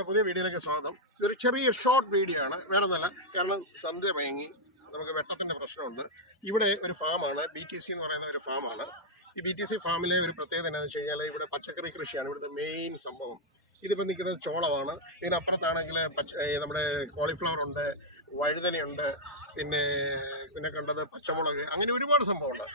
നമ്മുടെ പുതിയ വീഡിയോയിലേക്ക് സ്വാഗതം. ഇതൊരു ചെറിയ ഷോർട്ട് വീഡിയോ ആണ്, വേറെ ഒന്നല്ല. കാരണം സന്ധ്യ മയങ്ങി, നമുക്ക് വെട്ടത്തിൻ്റെ പ്രശ്നമുണ്ട്. ഇവിടെ ഒരു ഫാമാണ്, BTC എന്ന് പറയുന്ന ഒരു ഫാമാണ്. ഈ BTC ഫാമിലെ ഒരു പ്രത്യേകത എന്താണെന്ന് വെച്ച് കഴിഞ്ഞാൽ ഇവിടെ പച്ചക്കറി കൃഷിയാണ് ഇവിടുത്തെ മെയിൻ സംഭവം. ഇതിപ്പോൾ നിൽക്കുന്നത് ചോളമാണ്. ഇതിനപ്പുറത്താണെങ്കിൽ നമ്മുടെ കോളിഫ്ലവർ ഉണ്ട്, വഴുതനയുണ്ട്, പിന്നെ കണ്ടത് പച്ചമുളക്, അങ്ങനെ ഒരുപാട് സംഭവമുണ്ട്.